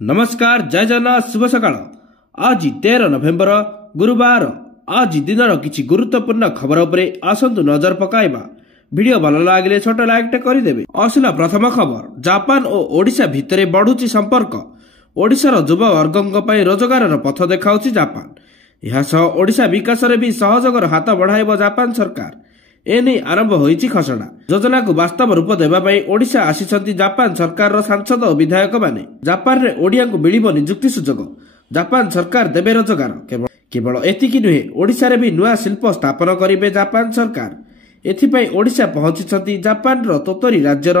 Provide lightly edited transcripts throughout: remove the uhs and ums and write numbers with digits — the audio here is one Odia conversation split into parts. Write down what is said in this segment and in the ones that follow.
नमस्कार जय जगन्नाथ शुभ सकाळ। आज 13 नवेम्बर गुरुवार। आज दिनर किछि गुरुत्वपूर्ण खबर उपरे आसंतु नजर पकाइबा। वीडियो भल लागले छोट लाइक टे करिदेबे। असला प्रथम खबर, जापान और ओडिशा भितरे बढ़ुची संपर्क। ओडिशार युवा वर्गଙ୍କ ପାଇଁ रोजगारର पथ देखाउछि जापान। ଏହା ସହ ओडिशा विकासରେ भी सहयोगର हात बढाइब जापान सरकार। एने आरंभ होइछि खसडा। योजना को वास्तव रूप देबा पई ओडिशा आसीछंती जापान सरकार रो सांसद और विधायक माने। जापान रे ओडिया को मिलिबो नियुक्ति सुजोग। जापान सरकार देबे रोजगार। केवल एतिकी नुहे, ओडिशा रे भी नुआ शिल्प स्थापन करिबे जापान सरकार। एथिपई ओडिशा पहुंचिछंती जापान रो तोतरी राज्यर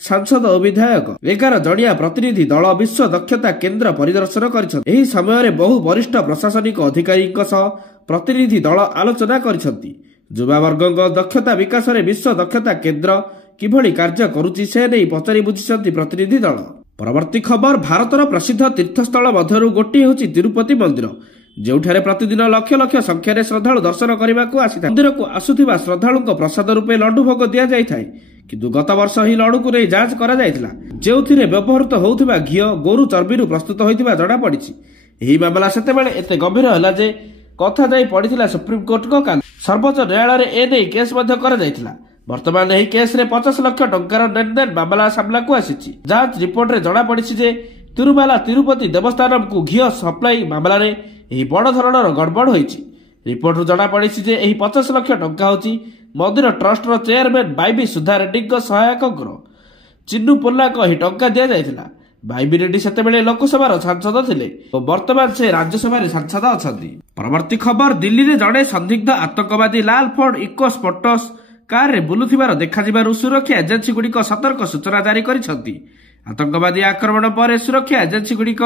सांसद और विधायक। 11 जणिया प्रतिनिधि दल विश्व दक्षता केन्द्र परिदर्शन करिछंती। एही समय रे बहु वरिष्ठ प्रशासनिक अधिकारीक सह प्रतिनिधि दल आलोचना करिछंती। युवा वर्गଙ୍କ दक्षता विकास रे विश्व दक्षता केन्द्र किभଳି कार्य करुछि से नै पचारि बुझिसंती प्रतिनिधि दल। परवर्ती खबर, भारतर प्रसिद्ध तीर्थस्थल मध्यरु गोटी होछि तिरुपति मंदिर, जेउठारे प्रतिदिन लक्ष लक्ष संख्यारे श्रद्धालु दर्शन करबाकू आसिथा। मंदिर को आसुथिबा श्रद्धालुଙ୍କ प्रसाद रूपे लड्डू भोग दिया जायथाय। किंतु गत वर्ष ही लड्डू को नै जांच करा जायथिला, जेउथिरे व्यवहृत होउथिबा घियो गोरु चर्बीरु प्रस्तुत होइथिबा जडा पडिछि। एही मामला सेतेबेले एते गंभीर हला जे कथा जाई पड़िथिला सुप्रीम कोर्ट को काल। सर्वोच्च न्यायालय ए नै केस मध्य करा जायथिला। वर्तमान एही केस रे 50 लाख टंकार लेनदेन मामला सामना को आसीछि। जांच रिपोर्ट रे जडा पडिछि जे तिरुमाला तिरुपति देवस्थानम को घियो सप्लाई मामला रे एही बड़ धरणर गड़बड़ होइछि। रिपोर्ट रू जडा पडिछि जे एही 50 लाख टंका होछि मंदिर ट्रस्ट रो चेयरमैन बाइबी सुधा रेड्डी को सहायक चिन्नू पोल्ला को एही टंका दिया जायथिला। बाइबी रेड्डी सेतेबेले लोकसभा सांसद थिले और वर्तमान से राज्यसभा सांसद अछंती। परवर्ती खबर, दिल्ली रे जड़े संदिग्ध आतंकवादी लाल फोर्ड इको स्पोर्ट्स कार रे बुलुथिबार देखाजिबारु सुरक्षा एजेंसी गुड़िक सतर्क सूचना जारी करिसंती। आतंकवादी आक्रमण पर सुरक्षा एजेंसी गुड़िक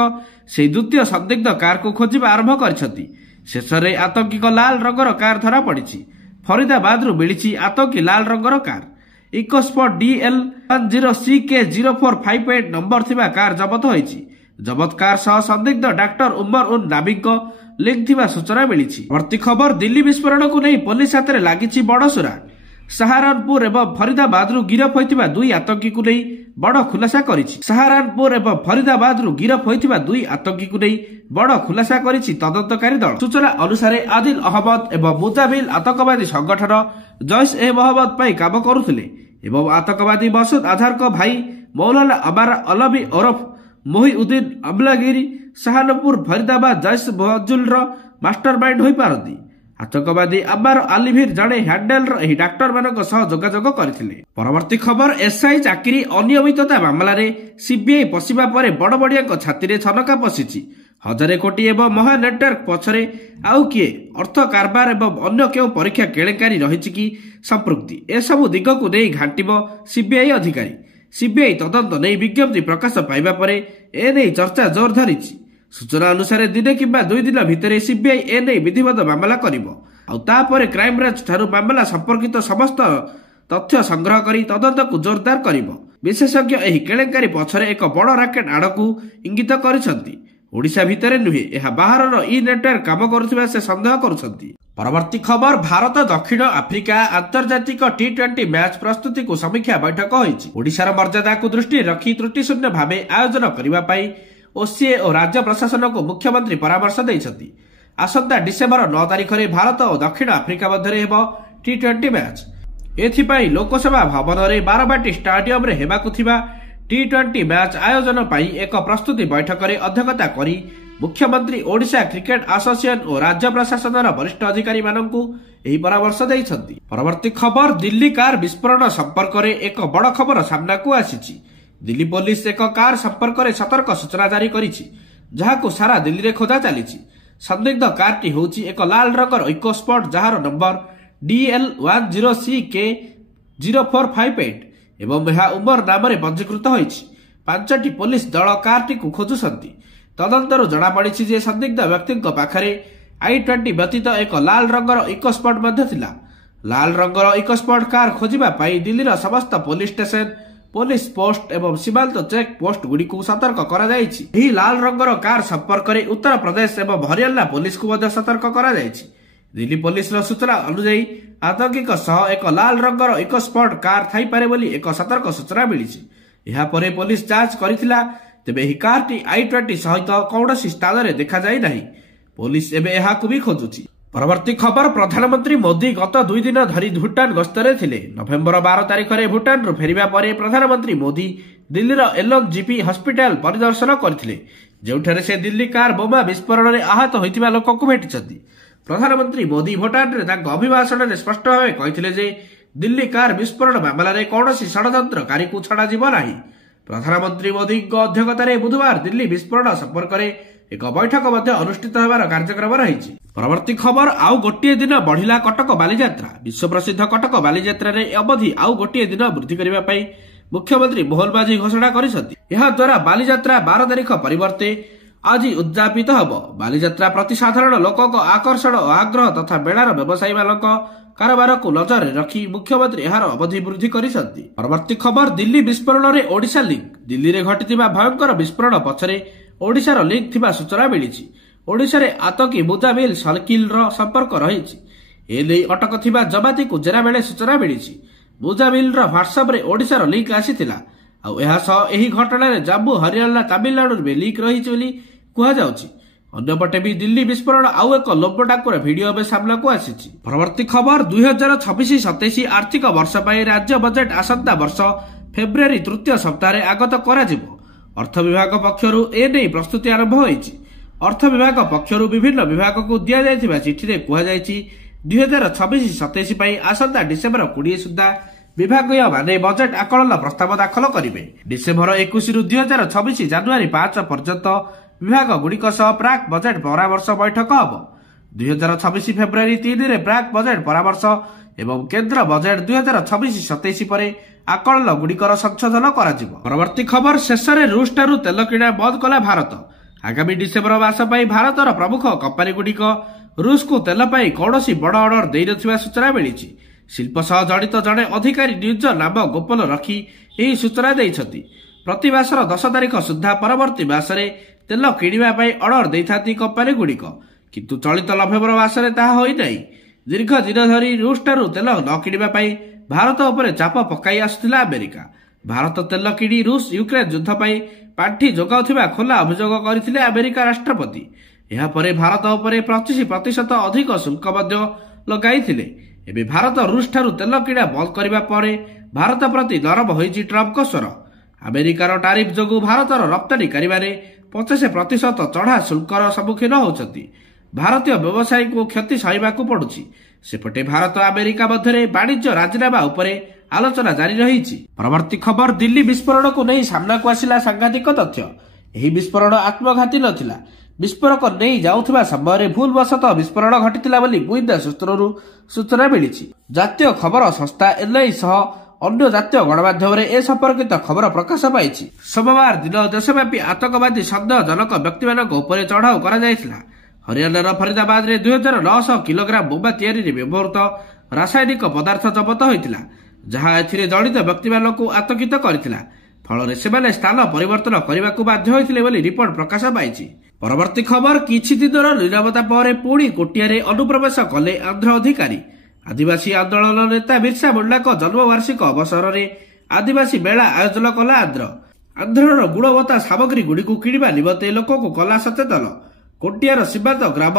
से द्वितीय संदिग्ध कार को खोजिबा आरंभ करिसंती। शेषरे आतंकी लाल रंगर कार धरा पड़िछि। फरीदाबाद रु मिलिछि आतंकी लाल रंगर कार। इकोस्पोर्ट DL10CK0458 नंबर थिबा कार जबत होइछि। जबत कार सह संदिग्ध डॉक्टर उमर उन नाबी को लिंक थिबा सूचना मिलिछि। वर्ती खबर, दिल्ली विस्फोरण को नहीं पुलिस हाथ में लागिछि बड़ सुराग। सहारनपुर एवं फरीदाबाद रु गिरफ होइथिबा दुई आतंकी को नहीं बड़ खुलासा करिछि। सहारनपुर एवं फरीदाबाद रु गिरफ होइथिबा दुई आतंकी को नहीं बड़ खुलासा करिछि तदंतकारी दल। सूचना अनुसार आदिल अहमद एवं मुजाबिल आतंकवादी संगठन जैश ए मोहम्मद पर काम करुथिले एवं आतंकवादी मसूद अजहर को भाई मौलाना अमार अलवी ओरफ मोहिउद्दीन अमलागिरी सहारनपुर फरीदाबाद जैश मजुल मास्टरमाइंड होई पारती। आतंकवादी अमार आलिभिर जड़े हैंडल रही डाक्टर मानक सह जोगाजोग करथिले। परवर्ती खबर, एसआई चाकरी अनियमितता मामला रे सीबीआई पशिबा परे बड़ बड़िया छाती रे छनका पशिछि। 1000 कोटी एवं महा नेटवर्क पछरे आउ किए अर्थ कारबार एवं अन्य केउ परीक्षा केलेकारी रहिछि कि संपृक्ति, ए सब दिग को नहीं घाटिब सीबीआई अधिकारी। सीबीआई तदंत नहीं विज्ञप्ति प्रकाश पाइबा परे ए नहीं चर्चा जोर धरिछि। सूचना अनुसार दिने किंबा 2 दिन भितर सीबीआई ए नहीं विधिवत मामला करिबो आ तापर क्राइम ब्रांच ठारू मामला संपर्कित समस्त तथ्य संग्रह करी तदंत को जोरदार करिबो। विशेषज्ञ एही केलेकारी पछरे एक बड़ राकेट आड़कू इंगित करिसंती। ओडिशा भितर नुहे, यह बाहर इ नेटवर्क काम करुथिबा से संदेह करुछंती। परवर्ती खबर, भारत दक्षिण आफ्रिका आंतर्जातिक T20 मैच प्रस्तुति को समीक्षा बैठक होइछि। ओडिशार मर्यादा को दृष्टि रखी त्रुटि शून्य भावे आयोजन करिबा पई ओसीए और राज्य प्रशासन को मुख्यमंत्री परामर्श दैछंती। आसंता डिसेंबर 9 तारिख रे भारत और दक्षिण आफ्रिका मध्य हेबो T20 मैच। एथिपई लोकसभा भवन रे बारबाटी स्टेडियम रे हेबाकु थिबा T20 मैच आयोजन पई एक प्रस्तुति बैठक रे अध्यक्षता करी मुख्यमंत्री ओडिशा क्रिकेट एसोसिएशन और राज्य प्रशासन वरिष्ठ अधिकारी मानकू एही परामर्श दैछंती। परवर्ती खबर, दिल्ली कार विस्फोरण संपर्क रे एक बड़ खबर सामना को आसीछि। दिल्ली पुलिस एक कार संपर्क रे सतर्क सूचना जारी करिछि, जहाको सारा दिल्ली रे खोजा चलिछि। संदिग्ध कारटी होछि एक लाल रंगर इकोस्पोर्ट जहार नंबर DL10CK0458 एवं यह उमर नाम रे पंजीकृत होइछि। 5टी पुलिस दल कारटी को खोजुसंती। तदंतरु जणा पड़िछि जे संदिग्ध व्यक्तिक पाखरे i20 व्यतीत एक लाल रंगर इकोस्पोर्ट मध्य थिला। लाल रंगर इकोस्पोर्ट कार खोजिबा पई दिल्लीर समस्त पुलिस स्टेशन, पुलिस पोस्ट एवं सीमांत चेक पोस्ट गुड़ी को सतर्क करा जायछि। एही लाल रंगर कार संपर्क रे उत्तर प्रदेश एवं हरियाणा पुलिस को मध्य सतर्क करा जायछि। दिल्ली पुलिस सूचना अनुसार आतंकी सह एक लाल रंगर इकोस्पोर्ट कार थाई पारे बोली एक सतर्क सूचना मिली। पुलिस जांच करथिला ତେବେ ଏହି କାରଟି I-20 ସହିତ କୌଣସି ସ୍ଥାନରେ ଦେଖାଯାଇ ନାହିଁ। ପୋଲିସ ଏବେ ଏହାକୁ ବି ଖୋଜୁଛି। ପରବର୍ତ୍ତୀ ଖବର, ପ୍ରଧାନମନ୍ତ୍ରୀ ମୋଦି ଗତ 2 ଦିନ ଧରି ଭୁଟାନ ଗସ୍ତରେ ଥିଲେ। ନଭେମ୍ବର 12 ତାରିଖରେ ଭୁଟାନରୁ ଫେରିବା ପରେ ପ୍ରଧାନମନ୍ତ୍ରୀ ମୋଦି ଦିଲ୍ଲୀର LNGP ହସ୍ପିଟାଲ ପରିଦର୍ଶନ କରିଥିଲେ, ଯେଉଁଠାରେ ସେ ଦିଲ୍ଲୀ କାର ବୋମା ବିସ୍ଫୋରଣରେ ଆହତ ହୋଇଥିବା ଲୋକଙ୍କୁ ଭେଟିଛନ୍ତି। ପ୍ରଧାନମନ୍ତ୍ରୀ ମୋଦି ଭୁଟାନରେ ତାଙ୍କ ଅଭିଭାଷଣରେ ସ୍ପଷ୍ଟ ଭାବେ କହିଥିଲେ ଯେ ଦିଲ୍ଲୀ କାର ବିସ୍ଫୋରଣ ମାମଲାରେ କୌଣସି ଷଡ଼ଯନ୍ତ୍ରକାରୀକୁ ଛଡ଼ାଯିବ ନାହିଁ। ପ୍ରଧାନମନ୍ତ୍ରୀ ମୋଦିଙ୍କ ଅଧ୍ୟକ୍ଷତାରେ ବୁଧବାର ଦିଲ୍ଲୀ ବିସ୍ଫୋରଣ ସମ୍ପର୍କରେ ଏକ ବୈଠକ ମଧ୍ୟ ଅନୁଷ୍ଠିତ ହେବାର କାର୍ଯ୍ୟକ୍ରମ ରହିଛି। ପରବର୍ତ୍ତୀ ଖବର, ଆଉ ଗୋଟିଏ ଦିନ ବଢିଲା କଟକ ବାଲିଯାତ୍ରା। ବିଶ୍ୱ ପ୍ରସିଦ୍ଧ କଟକ ବାଲିଯାତ୍ରାରେ ଅବଧି ଆଉ ଗୋଟିଏ ଦିନ ବୃଦ୍ଧି କରିବା ପାଇଁ ମୁଖ୍ୟମନ୍ତ୍ରୀ ମୋହନ ମାଝୀ ଘୋଷଣା କରିଛନ୍ତି। ଏହାଦ୍ୱାରା ବାଲିଯାତ୍ରା 12 ତାରିଖ ପରିବର୍ତ୍ତେ ଆଜି ଉଦ୍ଯାପିତ ହେବ। ବାଲିଯାତ୍ରା ପ୍ରତି ସାଧାରଣ ଲୋକଙ୍କ ଆକର୍ଷଣ ଓ ଆଗ୍ରହ ତଥା ମେଳାର ବ୍ୟବସାୟୀମାନଙ୍କ କାରବାରକୁ ନଜରରେ ରଖି ମୁଖ୍ୟମନ୍ତ୍ରୀ ଏହାର ଅବଧି ବୃଦ୍ଧି କରିଛନ୍ତି। ପରବର୍ତ୍ତୀ ଖବର, ଦିଲ୍ଲୀ ବିସ୍ଫୋରଣରେ ଓଡ଼ିଶା ଲିଙ୍କ୍। ଦିଲ୍ଲୀରେ ଘଟିଥିବା ଭୟଙ୍କର ବିସ୍ଫୋରଣ ପଛରେ ଓଡ଼ିଶାର ଲିଙ୍କ୍ ଥିବା ସୂଚନା ମିଳିଛି। ଓଡ଼ିଶାରେ ଆତଙ୍କୀ ମୁଜାମିଲ ସର୍କିଲର ସମ୍ପର୍କ ରହିଛି। ଏନେଇ ଅଟକ ଥିବା ଜମାତିକୁ ଜେରା ବେଳେ ସୂଚନା ମିଳିଛି। ମୁଜାମିଲର ହ୍ୱାଟ୍ସଆପରେ ଓଡ଼ିଶାର ଲିଙ୍କ୍ ଆସିଥିଲା। ଆଉ ଏହା ସହ ଏହି ଘଟଣାରେ ଜାମ୍ମୁ, ହରିୟାଣା, ତାମିଲନାଡୁରେ ବି ଲିଙ୍କ୍ ରହିଛି ବୋଲି କୁହାଯାଉଛି। ଅନ୍ୟପଟେ ବି ଦିଲ୍ଲୀ ବିସ୍ଫୋରଣ ଆଉ ଏକ ଲୋମଟାଙ୍କୁର ଭିଡିଓ ଏବେ ସାମ୍ନାକୁ ଆସିଛି। ପରବର୍ତ୍ତୀ ଖବର, 2026-27 ଆର୍ଥିକ ବର୍ଷ ପାଇଁ ରାଜ୍ୟ ବଜେଟ୍ ଆସନ୍ତା ବର୍ଷ ଫେବୃଆରୀ ତୃତୀୟ ସପ୍ତାହରେ ଆଗତ କରାଯିବ। ଅର୍ଥ ବିଭାଗ ପକ୍ଷରୁ ଏନେଇ ପ୍ରସ୍ତୁତି ଆରମ୍ଭ ହୋଇଛି। ଅର୍ଥ ବିଭାଗ ପକ୍ଷରୁ ବିଭିନ୍ନ ବିଭାଗକୁ ଦିଆଯାଇଥିବା ଚିଠିରେ କୁହାଯାଇଛି 2026-27 ପାଇଁ ଆସନ୍ତା ଡିସେମ୍ବର 20 ସୁଦ୍ଧା ବିଭାଗୀୟ ମାନେ ବଜେଟ୍ ଆକଳନ ପ୍ରସ୍ତାବ ଦାଖଲ କରିବେ। ଡିସେମ୍ବର 21ରୁ 2026 ଜାନୁଆରୀ 5 ପର୍ଯ୍ୟନ୍ତ ବିଭାଗ ଗୁଡିକ ସହ ପ୍ରାକ୍ ବଜେଟ୍ ପରାମର୍ଶ ବୈଠକ ହେବ। 2026 ଫେବୃଆରୀ 3ରେ ପ୍ରାକ୍ ବଜେଟ୍ ପରାମର୍ଶ ଏବଂ କେନ୍ଦ୍ର ବଜେଟ୍ 2026-27 ପରେ ଆକଳନ ଗୁଡିକର ସଂଶୋଧନ କରାଯିବ। ପରବର୍ତ୍ତୀ ଖବର, ଶେଷରେ ରୁଷଠାରୁ ତେଲ କିଣା ବନ୍ଦ କଲା ଭାରତ। ଆଗାମୀ ଡିସେମ୍ବର ମାସ ପାଇଁ ଭାରତର ପ୍ରମୁଖ କମ୍ପାନୀ ଗୁଡିକ ରୁଷକୁ ତେଲ ପାଇଁ କୌଣସି ବଡ ଅର୍ଡର ଦେଇନଥିବା ସୂଚନା ମିଳିଛି। ଶିଳ୍ପ ସହ ଜଡିତ ଜଣେ ଅଧିକାରୀ ନିଜ ନାମ ଗୋପନ ରଖି ଏହି ସୂଚନା ଦେଇଛନ୍ତି। ପ୍ରତି ମାସର 10 ତାରିଖ ସୁଦ୍ଧା ପରବର୍ତ୍ତୀ ମାସରେ ତେଲ କିଣିବା ପାଇଁ ଅର୍ଡର ଦେଇଥାନ୍ତି କମ୍ପାନୀ ଗୁଡିକ, କିନ୍ତୁ ଚଳିତ ନଭେମ୍ବର ମାସରେ ତାହା ହୋଇନାହିଁ। ଦୀର୍ଘ ଦିନ ଧରି ରୁଷଠାରୁ ତେଲ ନ କିଣିବା ପାଇଁ ଭାରତ ଉପରେ ଚାପ ପକାଇ ଆସୁଥିଲା ଆମେରିକା। ଭାରତ ତେଲ କିଣି ରୁଷ ୟୁକ୍ରେନ ଯୁଦ୍ଧ ପାଇଁ ପାଣ୍ଠି ଯୋଗାଉଥିବା ଖୋଲା ଅଭିଯୋଗ କରିଥିଲେ ଆମେରିକା ରାଷ୍ଟ୍ରପତି। ଏହାପରେ ଭାରତ ଉପରେ 25% ଅଧିକ ଶୁଳ୍କ ମଧ୍ୟ ଲଗାଇଥିଲେ। ଏବେ ଭାରତ ରୁଷଠାରୁ ତେଲ କିଣା ବନ୍ଦ କରିବା ପରେ ଭାରତ ପ୍ରତି ନରମ ହୋଇଛି ଟ୍ରମ୍ପଙ୍କ ସ୍ୱର। ଆମେରିକାର ଟାରିଫ ଯୋଗୁଁ ଭାରତର ରପ୍ତାନୀକାରୀମାନେ 50% ଚଢା ଶୁଳ୍କର ସମ୍ମୁଖୀନ ହେଉଛନ୍ତି। ଭାରତୀୟ ବ୍ୟବସାୟୀଙ୍କୁ କ୍ଷତି ସହିବାକୁ ପଡୁଛି। ସେପଟେ ଭାରତ ଆମେରିକା ମଧ୍ୟରେ ବାଣିଜ୍ୟ ରାଜିନାମା ଉପରେ ଆଲୋଚନା ଜାରି ରହିଛି। ପରବର୍ତ୍ତୀ ଖବର, ଦିଲ୍ଲୀ ବିସ୍ଫୋରଣକୁ ନେଇ ସାମ୍ନାକୁ ଆସିଲା ସାଂଘାତିକ ତଥ୍ୟ। ଏହି ବିସ୍ଫୋରଣ ଆତ୍ମଘାତୀ ନଥିଲା। ବିସ୍ଫୋରକ ନେଇ ଯାଉଥିବା ସମୟରେ ଭୁଲବଶତଃ ବିସ୍ଫୋରଣ ଘଟିଥିଲା ବୋଲି ଗୁଇନ୍ଦା ସୂତ୍ରରୁ ସୂଚନା ମିଳିଛି। ଜାତୀୟ ଖବର ସଂସ୍ଥା ଏନ୍ଆଇ ସହ ଅନ୍ୟ ଜାତୀୟ ଗଣମାଧ୍ୟମରେ ଏ ସମ୍ପର୍କିତ ଖବର ପ୍ରକାଶ ପାଇଛି। ସୋମବାର ଦିନ ଦେଶବ୍ୟାପୀ ଆତଙ୍କବାଦୀ ସନ୍ଦେହଜନକ ବ୍ୟକ୍ତିମାନଙ୍କ ଉପରେ ଚଢ଼ାଉ କରାଯାଇଥିଲା। ହରିୟାଣାର ଫରିଦାବାଦରେ 2900 କିଲୋଗ୍ରାମ ବୋମା ତିଆରିରେ ବ୍ୟବହୃତ ରାସାୟନିକ ପଦାର୍ଥ ଜବତ ହୋଇଥିଲା, ଯାହା ଏଥିରେ ଜଡ଼ିତ ବ୍ୟକ୍ତିମାନଙ୍କୁ ଆତଙ୍କିତ କରିଥିଲା। ଫଳରେ ସେମାନେ ସ୍ଥାନ ପରିବର୍ତ୍ତନ କରିବାକୁ ବାଧ୍ୟ ହୋଇଥିଲେ ବୋଲି ରିପୋର୍ଟ ପ୍ରକାଶ ପାଇଛି। ପରବର୍ତ୍ତୀ ଖବର, କିଛି ଦିନର ନିରବତା ପରେ ପୁଣି କୋଟିଆରେ ଅନୁପ୍ରବେଶ କଲେ ଆନ୍ଧ୍ର ଅଧିକାରୀ। ଆଦିବାସୀ ଆନ୍ଦୋଳନ ନେତା ବିର୍ସା ମୁଣ୍ଡାଙ୍କ ଜନ୍ମବାର୍ଷିକ ଅବସରରେ ଆଦିବାସୀ ମେଳା ଆୟୋଜନ କଲା ଆନ୍ଧ୍ର। ଆନ୍ଧ୍ରର ଗୁଣବତ୍ତା ସାମଗ୍ରୀ ଗୁଡ଼ିକୁ କିଣିବା ନିମନ୍ତେ ଲୋକଙ୍କୁ କଲା ସଚେତନ। କୋଟିଆର ସୀମାନ୍ତ ଗ୍ରାମ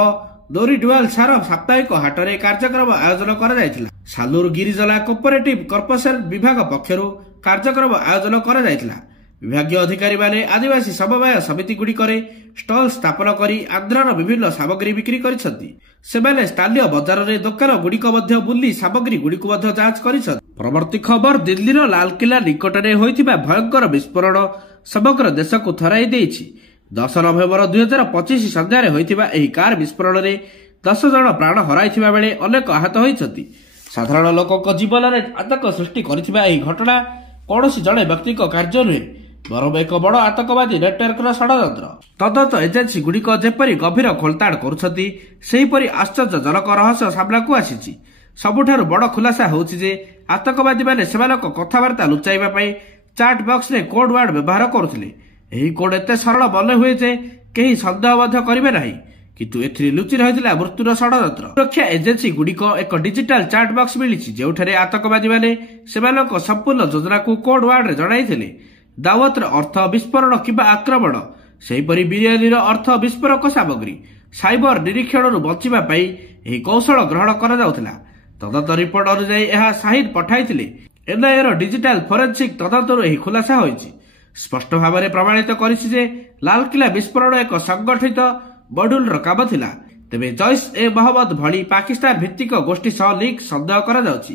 ଦୋରିଡୁଆଲ ସାର ସାପ୍ତାହିକ ହାଟରେ କାର୍ଯ୍ୟକ୍ରମ ଆୟୋଜନ କରାଯାଇଥିଲା। ସାଲୁର ଗିରିଜଲା କୋପରେଟିଭ କର୍ପୋରେସନ ବିଭାଗ ପକ୍ଷରୁ କାର୍ଯ୍ୟକ୍ରମ ଆୟୋଜନ କରାଯାଇଥିଲା। ବିଭାଗୀୟ ଅଧିକାରୀମାନେ ଆଦିବାସୀ ସମବାୟ ସମିତି ଗୁଡ଼ିକରେ ଷ୍ଟଲ ସ୍ଥାପନ କରି ଆନ୍ଧ୍ରର ବିଭିନ୍ନ ସାମଗ୍ରୀ ବିକ୍ରି କରିଛନ୍ତି। ସେମାନେ ସ୍ଥାନୀୟ ବଜାରରେ ଦୋକାନ ଗୁଡ଼ିକ ମଧ୍ୟ ବୁଲି ସାମଗ୍ରୀ ଗୁଡ଼ିକୁ ମଧ୍ୟ ଯାଞ୍ଚ କରିଛନ୍ତି। ପରବର୍ତ୍ତୀ ଖବର, ଦିଲ୍ଲୀର ଲାଲକିଲ୍ଲା ନିକଟରେ ହୋଇଥିବା ଭୟଙ୍କର ବିସ୍ଫୋରଣ ସମଗ୍ର ଦେଶକୁ ଥରାଇ ଦେଇଛି। 10 ନଭେମ୍ବର 2025 ସନ୍ଧ୍ୟାରେ ହୋଇଥିବା ଏହି କାର ବିସ୍ଫୋରଣରେ 10 ଜଣ ପ୍ରାଣ ହରାଇଥିବା ବେଳେ ଅନେକ ଆହତ ହୋଇଛନ୍ତି। ସାଧାରଣ ଲୋକଙ୍କ ଜୀବନରେ ଆତଙ୍କ ସୃଷ୍ଟି କରିଥିବା ଏହି ଘଟଣା କୌଣସି ଜଣେ ବ୍ୟକ୍ତିଙ୍କ କାର୍ଯ୍ୟ ନୁହେଁ, ବରଂ ଏକ ବଡ଼ ଆତଙ୍କବାଦୀ ନେଟୱାର୍କର ଷଡ଼ଯନ୍ତ୍ର। ତଦନ୍ତ ଏଜେନ୍ସି ଗୁଡ଼ିକ ଯେପରି ଗଭୀର ଖୋଳତାଡ଼ କରୁଛନ୍ତି, ସେହିପରି ଆଶ୍ଚର୍ଯ୍ୟଜନକ ରହସ୍ୟ ସାମ୍ନାକୁ ଆସିଛି। ସବୁଠାରୁ ବଡ଼ ଖୁଲାସା ହେଉଛି ଯେ ଆତଙ୍କବାଦୀମାନେ ସେମାନଙ୍କ କଥାବାର୍ତ୍ତା ଲୁଚାଇବା ପାଇଁ ଚାଟ୍ ବକ୍ସରେ କୋଡ୍ ୱାର୍ଡ ବ୍ୟବହାର କରୁଥିଲେ। ଏହି କୋଡ୍ ଏତେ ସରଳ ମନେ ହୁଏ ଯେ କେହି ସନ୍ଦେହ ମଧ୍ୟ କରିବେ ନାହିଁ, କିନ୍ତୁ ଏଥିରେ ଲୁଚି ରହିଥିଲା ମୃତ୍ୟୁର ଷଡ଼ଯନ୍ତ୍ର। ସୁରକ୍ଷା ଏଜେନ୍ସି ଗୁଡ଼ିକ ଏକ ଡିଜିଟାଲ ଚାଟ୍ ବକ୍ସ ମିଳିଛି, ଯେଉଁଠାରେ ଆତଙ୍କବାଦୀମାନେ ସେମାନଙ୍କ ସମ୍ପୂର୍ଣ୍ଣ ଯୋଜନାକୁ କୋଡ୍ ୱାର୍ଡରେ ଜଣାଇଥିଲେ। ଦାୱତର ଅର୍ଥ ବିସ୍ଫୋରଣ କିମ୍ବା ଆକ୍ରମଣ, ସେହିପରି ବିରିୟାନୀର ଅର୍ଥ ବିସ୍ଫୋରକ ସାମଗ୍ରୀ। ସାଇବର ନିରୀକ୍ଷଣରୁ ବଞ୍ଚିବା ପାଇଁ ଏହି କୌଶଳ ଗ୍ରହଣ କରାଯାଉଥିଲା। ତଦନ୍ତ ରିପୋର୍ଟ ଅନୁଯାୟୀ ଏହା ସାହିଦ ପଠାଇଥିଲେ। ଏନ୍ଆଇଏର ଡିଜିଟାଲ ଫୋରେନ୍ସିକ୍ ତଦନ୍ତରୁ ଏହି ଖୁଲାସା ହୋଇଛି। ସ୍ପଷ୍ଟ ଭାବରେ ପ୍ରମାଣିତ କରିଛି ଯେ ଲାଲକିଲ୍ଲା ବିସ୍ଫୋରଣ ଏକ ସଂଗଠିତ ମଡ୍ୟୁଲର କାମ ଥିଲା। ତେବେ ଜୈଶ ଏ ମହମ୍ମଦ ଭଳି ପାକିସ୍ତାନ ଭିତ୍ତିକ ଗୋଷ୍ଠୀ ସହ ଲିଙ୍କ୍ ସନ୍ଦେହ କରାଯାଉଛି।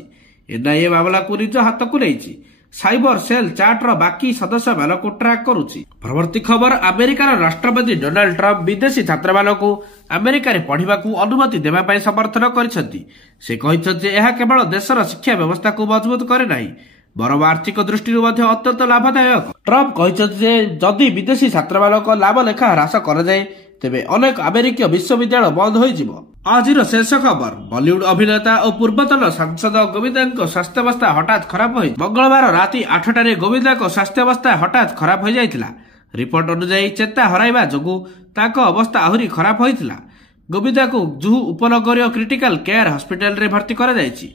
ଏନ୍ଆଇଏ ମାମଲାକୁ ନିଜ ହାତକୁ ନେଇଛି। ସାଇବର ସେଲ୍ ଚାର୍ଟର ବାକି ସଦସ୍ୟମାନଙ୍କୁ ଟ୍ରାକ୍ କରୁଛି। ପରବର୍ତ୍ତୀ ଖବର, ଆମେରିକାର ରାଷ୍ଟ୍ରପତି ଡୋନାଲ୍ଡ ଟ୍ରମ୍ପ ବିଦେଶୀ ଛାତ୍ରମାନଙ୍କୁ ଆମେରିକାରେ ପଢ଼ିବାକୁ ଅନୁମତି ଦେବା ପାଇଁ ସମର୍ଥନ କରିଛନ୍ତି। ସେ କହିଛନ୍ତି ଯେ ଏହା କେବଳ ଦେଶର ଶିକ୍ଷା ବ୍ୟବସ୍ଥାକୁ ମଜବୁତ କରେ ନାହିଁ, ବରଂ ଆର୍ଥିକ ଦୃଷ୍ଟିରୁ ମଧ୍ୟ ଅତ୍ୟନ୍ତ ଲାଭଦାୟକ। ଟ୍ରମ୍ପ କହିଛନ୍ତି ଯେ ଯଦି ବିଦେଶୀ ଛାତ୍ରମାନଙ୍କ ଲାଭ ଲେଖା ହ୍ରାସ କରାଯାଏ ତେବେ ଅନେକ ଆମେରିକୀୟ ବିଶ୍ୱବିଦ୍ୟାଳୟ ବନ୍ଦ ହୋଇଯିବ। ଆଜିର ଶେଷ ଖବର, ବଲିଉଡ୍ ଅଭିନେତା ଓ ପୂର୍ବତନ ସାଂସଦ ଗୋବିନ୍ଦାଙ୍କ ସ୍ୱାସ୍ଥ୍ୟାବସ୍ଥା ହଠାତ୍ ଖରାପ ହୋଇ ମଙ୍ଗଳବାର ରାତି 8ଟାରେ ଗୋବିନ୍ଦାଙ୍କ ସ୍ୱାସ୍ଥ୍ୟାବସ୍ଥା ହଠାତ୍ ଖରାପ ହୋଇଯାଇଥିଲା। ରିପୋର୍ଟ ଅନୁଯାୟୀ ଚେତା ହରାଇବା ଯୋଗୁଁ ତାଙ୍କ ଅବସ୍ଥା ଆହୁରି ଖରାପ ହୋଇଥିଲା। ଗୋବିନ୍ଦାଙ୍କୁ ଜୁହୁ ଉପନଗରୀୟ କ୍ରିଟିକାଲ କେୟାର ହସ୍ପିଟାଲରେ ଭର୍ତ୍ତି କରାଯାଇଛି।